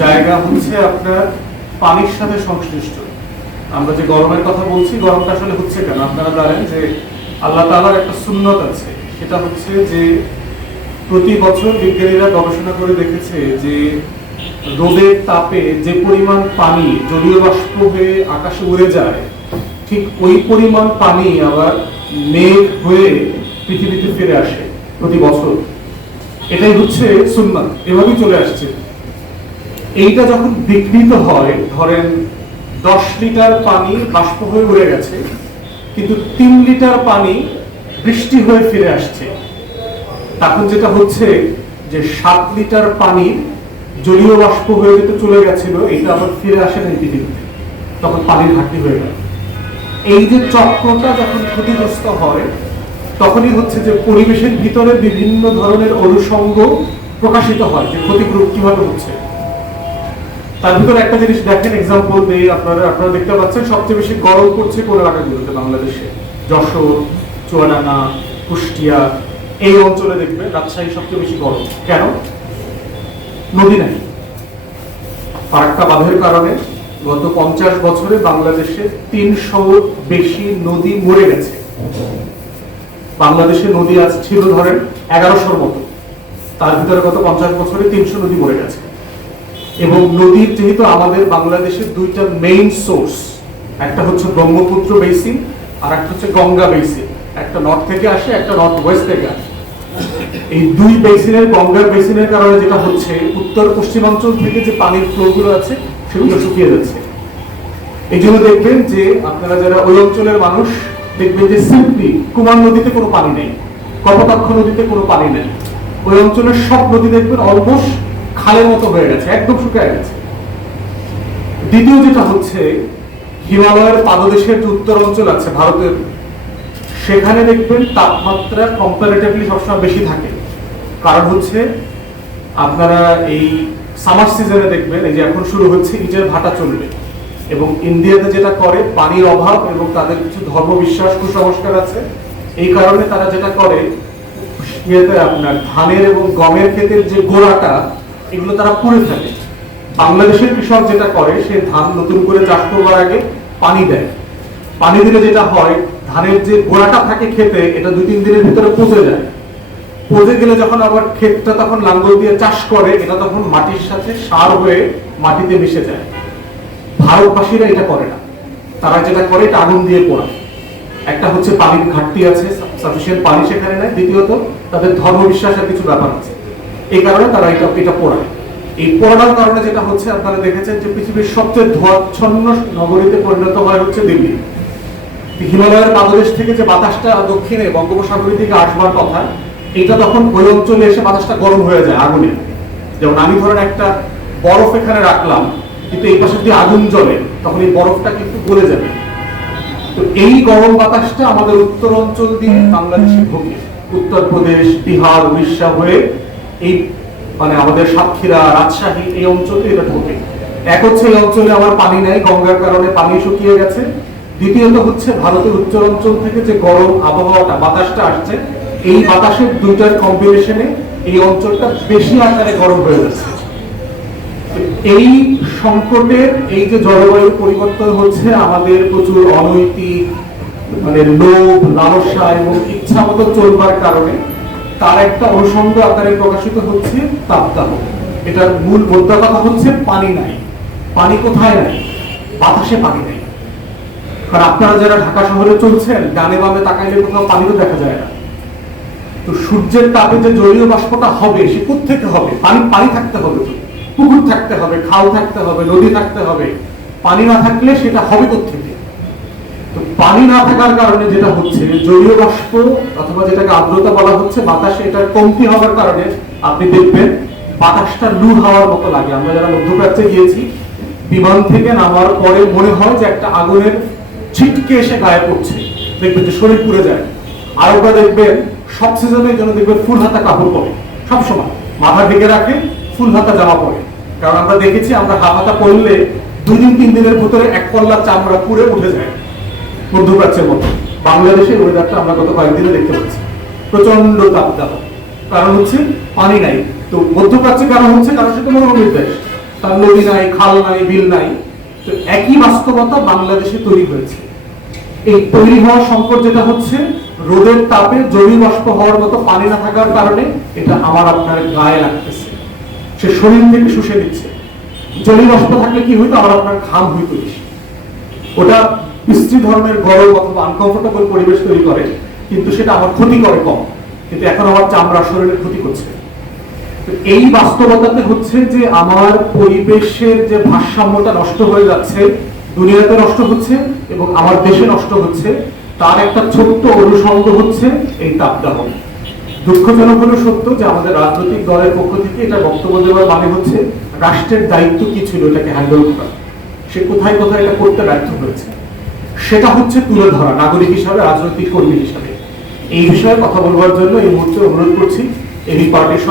জায়গা হচ্ছে আপনার পানির সাথে সংশ্লিষ্ট। আমরা যে গরমের কথা বলছি, গরমটা আসলে হচ্ছে কেন? আপনারা জানেন যে আল্লাহ তাআলার একটা সুন্নত আছে। সেটা হচ্ছে যে প্রতি বছর বিজ্ঞানীরা গবেষণা করে দেখেছে যে রোদের তাপে যে পরিমাণ পানি জলীয় বাষ্প হয়ে আকাশে উড়ে যায়, ঠিক ওই পরিমাণ পানি আবার মেঘ হয়ে পৃথিবীতে ফিরে আসে প্রতি বছর। এটাই হচ্ছে সুন্নাত। এভাবেই চলে আসছে। এইটা যখন বিঘ্নিত হয়, ধরেন দশ লিটার পানি বাষ্প হয়ে উড়ে গেছে, কিন্তু তিন লিটার পানি বৃষ্টি হয়ে ফিরে আসছে, তখন যেটা হচ্ছে যে সাত লিটার পানি জলীয় বাষ্প হয়ে যেতে চলে গেছিল, এটা আবার ফিরে আসে না এই পৃথিবীতে। তখন পানির ঘাটতি হয়ে গেল। এই যে চক্রটা যখন ক্ষতিগ্রস্ত হয়, তখনই হচ্ছে যে পরিবেশের ভিতরে বিভিন্ন ধরনের অনুষঙ্গ প্রকাশিত হয় যে ক্ষতিগ্রস্ত কীভাবে হচ্ছে। তার ভিতরে একটা জিনিস দেখেন এক্সাম্পল দিই আপনারা আপনারা দেখতে পাচ্ছেন, সবচেয়ে বেশি গরম পড়ছে কোন এলাকাগুলোতে? বাংলাদেশে। যশোর, চুয়াডাঙ্গা, কুষ্টিয়া, এই অঞ্চলে দেখবেন রাজশাহী সবচেয়ে বেশি গরম। কেন? নদী নাই। ফারাক্কা বাঁধের কারণে গত পঞ্চাশ বছরে বাংলাদেশে তিনশো বেশি নদী মরে গেছে। বাংলাদেশে নদী আজ ছিল ধরেন এগারোশোর মতো। তার ভিতরে গত পঞ্চাশ বছরে তিনশো নদী মরে গেছে। এবং নদীর যেহেতু আমাদের বাংলাদেশের দুইটা মেইন সোর্স একটা হচ্ছে ব্রহ্মপুত্র বেসিন আর একটা হচ্ছে গঙ্গা বেসিন একটা নর্থ থেকে আসে, একটা নর্থ ওয়েস্ট থেকে আসে। এই দুই বেসিনের গঙ্গার বেসিনের কারণে যেটা হচ্ছে, উত্তর পশ্চিমাঞ্চল থেকে যে পানির ফ্লোগুলো আছে, সেগুলো শুকিয়ে যাচ্ছে। এই জন্য দেখবেন যে আপনারা যারা ওই অঞ্চলের মানুষ, দেখবেন যে সিম্পলি কুমার নদীতে কোনো পানি নেই, কপোতাক্ষ নদীতে কোনো পানি নেই। ওই অঞ্চলের সব নদী দেখবেন অলমোস্ট খালের মতো হয়ে গেছে, একদম শুকিয়ে গেছে। দ্বিতীয় যেটা হচ্ছে, হিমালয়ের পাদদেশের যে উত্তর অঞ্চল আছে ভারতের, সেখানে দেখবেন তাপমাত্রা কম্পারেটিভলি সবসময় বেশি থাকে। কারণ হচ্ছে, আপনারা এই সামার সিজনে দেখবেন, এই যে এখন শুরু হচ্ছে, ইটের ভাটা চলবে। এবং ইন্ডিয়াতে যেটা করে, পানির অভাব এবং তাদের কিছু ধর্ম বিশ্বাস, কুসংস্কার আছে, এই কারণে তারা যেটা করে, ইয়েতে আপনার ধানের এবং গমের ক্ষেতের যে গোড়াটা এগুলো তারা পুড়ে থাকে। বাংলাদেশের কৃষক যেটা করে, সে ধান নতুন করে চাষ করবার আগে পানি দেয়। পানি দিলে যেটা হয়, ধানের যে গোড়াটা থাকে খেতে এটা দুই তিন দিনের ভিতরে পচে যায়। পচে গেলে যখন আবার ক্ষেতটা তখন লাঙ্গল দিয়ে চাষ করে, এটা তখন মাটির সাথে সার হয়ে মাটিতে মিশে যায়। ভারতবাসীরা এটা করে না। তারা যেটা করে, এটা আগুন দিয়ে পোড়ায়। একটা হচ্ছে পানির ঘাটতি আছে সাফিসিয়েন্ট পানি সেখানে নেয় দ্বিতীয়ত, তাদের ধর্মবিশ্বাসের কিছু ব্যাপার আছে। এই কারণে তারা এটা এটা পোড়ায়। এই পোড়ানোর কারণে যেটা হচ্ছে, আপনারা দেখেছেন যে পৃথিবীর সবচেয়ে ধোয়াচ্ছন্ন নগরীতে পরিণত হয় হচ্ছে দিল্লি। হিমালয়ের পাদদেশ থেকে যে বাতাসটা দক্ষিণে বঙ্গোপসাগরের দিকে আসবার কথা, এটা তখন ওই অঞ্চলে এসে বাতাসটা গরম হয়ে যায় আগুনে। যেমন আমি ধরেন একটা বরফ এখানে রাখলাম, কিন্তু এই পাশে যদি আগুন জ্বলে, তখন এই বরফটা কিন্তু গলে যাবে? তো এই গরম বাতাসটা আমাদের উত্তর অঞ্চল দিয়ে বাংলাদেশে ঢোকে। উত্তরপ্রদেশ, বিহার, উড়িষ্যা হয়ে এই মানে আমাদের সাতক্ষীরা রাজশাহী এই অঞ্চলে এটা ঢোকে এক হচ্ছে এই অঞ্চলে আমার পানি নাই, গঙ্গার কারণে পানি শুকিয়ে গেছে। দ্বিতীয়ত হচ্ছে ভারতের উত্তর অঞ্চল থেকে যে গরম আবহাওয়াটা, বাতাসটা আসছে, এই বাতাসের দুইটার কম্বিনেশনে এই অঞ্চলটা বেশি আকারে গরম হয়ে যাচ্ছে। এই সংকটের, এই যে জলবায়ু পরিবর্তন হচ্ছে, আমাদের প্রচুর অনৈতিক মানে লোভ, লালসা এবং ইচ্ছা মতো চলবার কারণে তার একটা অনুষঙ্গ আকারে প্রকাশিত হচ্ছে তাপদাহ এটার মূল মোদ্দা কথা হচ্ছে পানি নাই। পানি কোথায় নাই? বাতাসে পানি নাই। কারণ আপনারা যারা ঢাকা শহরে চলছেন, ডানে বামে তাকাইলে কোথাও পানিও দেখা যায় না। তো সূর্যের তাপে যে জলীয় বাষ্পটা হবে, সে থেকে হবে? পানি পানি থাকতে হবে। পুকুর থাকতে হবে, খাল থাকতে হবে, নদী থাকতে হবে। পানি না থাকলে সেটা হবে থেকে পানি না থাকার কারণে যেটা হচ্ছে, জলীয় বাষ্প অথবা যেটাকে আর্দ্রতা বলা হচ্ছে, বাতাসে এটার কমতি হওয়ার কারণে আপনি দেখবেন বাতাসটা লু হাওয়ার মতো লাগে। আমরা যারা মধ্যপ্রাচ্যে গিয়েছি, বিমান থেকে নামার পরে মনে হয় যে একটা আগুনের ছিটকে এসে গায়ে পড়ছে। দেখবেন যে শরীর পুড়ে যায়। আর ওটা দেখবেন, সব সিজনের জন্য দেখবেন ফুল হাতা কাপড় পরে। সবসময় মাথা ঢেকে রাখে, ফুল হাতা জামা পরে। কারণ আমরা দেখেছি, আমরা হাফ হাতা পরলে দুদিন তিন দিনের ভিতরে এক পল্লা চামড়া পুড়ে উঠে যায়। মধ্যপ্রাচ্যের মতো বাংলাদেশের ওয়েদারটা আমরা গত কয়েকদিনে দেখতে পাচ্ছি। প্রচণ্ড তাপদাহ কারণ হচ্ছে পানি নাই। তো মধ্যপ্রাচ্যে কেন হচ্ছে? কারণ সেটা মরুভূমির দেশ তার নদী নাই, খাল নাই, বিল নাই। তো একই বাস্তবতা বাংলাদেশে তৈরি হয়েছে। এই তৈরি হওয়ার সংকট যেটা হচ্ছে, রোদের তাপে জমি বাষ্প হওয়ার মতো পানি না থাকার কারণে এটা আমার আপনার গায়ে লাগতেছে। সে শরীর থেকে শুষে নিচ্ছে। জমি বাষ্প থাকলে কি হইতো? আমার আপনার ঘাম হইতো বেশি। ওটা বিশ্রী ধরনের গরম অথবা আনকমফোর্টেবল পরিবেশ তৈরি করে, কিন্তু সেটা আমার ক্ষতি করে কম। কিন্তু এখন আমার চামড়া শরীরের ক্ষতি করছে। এই বাস্তবতাতে হচ্ছে যে আমার পরিবেশের যে ভারসাম্যটা নষ্ট হয়ে যাচ্ছে, দুনিয়াতে নষ্ট হচ্ছে এবং আমার দেশে নষ্ট হচ্ছে, তার একটা ছোট্ট অনুষঙ্গ হচ্ছে এই তাপদাহ। দুঃখজনক হলো সত্য যে আমাদের রাজনৈতিক দলের পক্ষ থেকে এটা বক্তব্য দেওয়ার মানে হচ্ছে রাষ্ট্রের দায়িত্ব কি ছিল এটাকে হ্যান্ডেল করা। সে কোথায় কোথায় এটা করতে ব্যর্থ হয়েছে। সেটা হচ্ছে তুলে ধরা, নাগরিক হিসাবে, রাজনৈতিক কর্মী হিসাবে। এই বিষয়ে কথা বলবার জন্য এই মুহূর্তে অনুরোধ করছি এবি পার্টির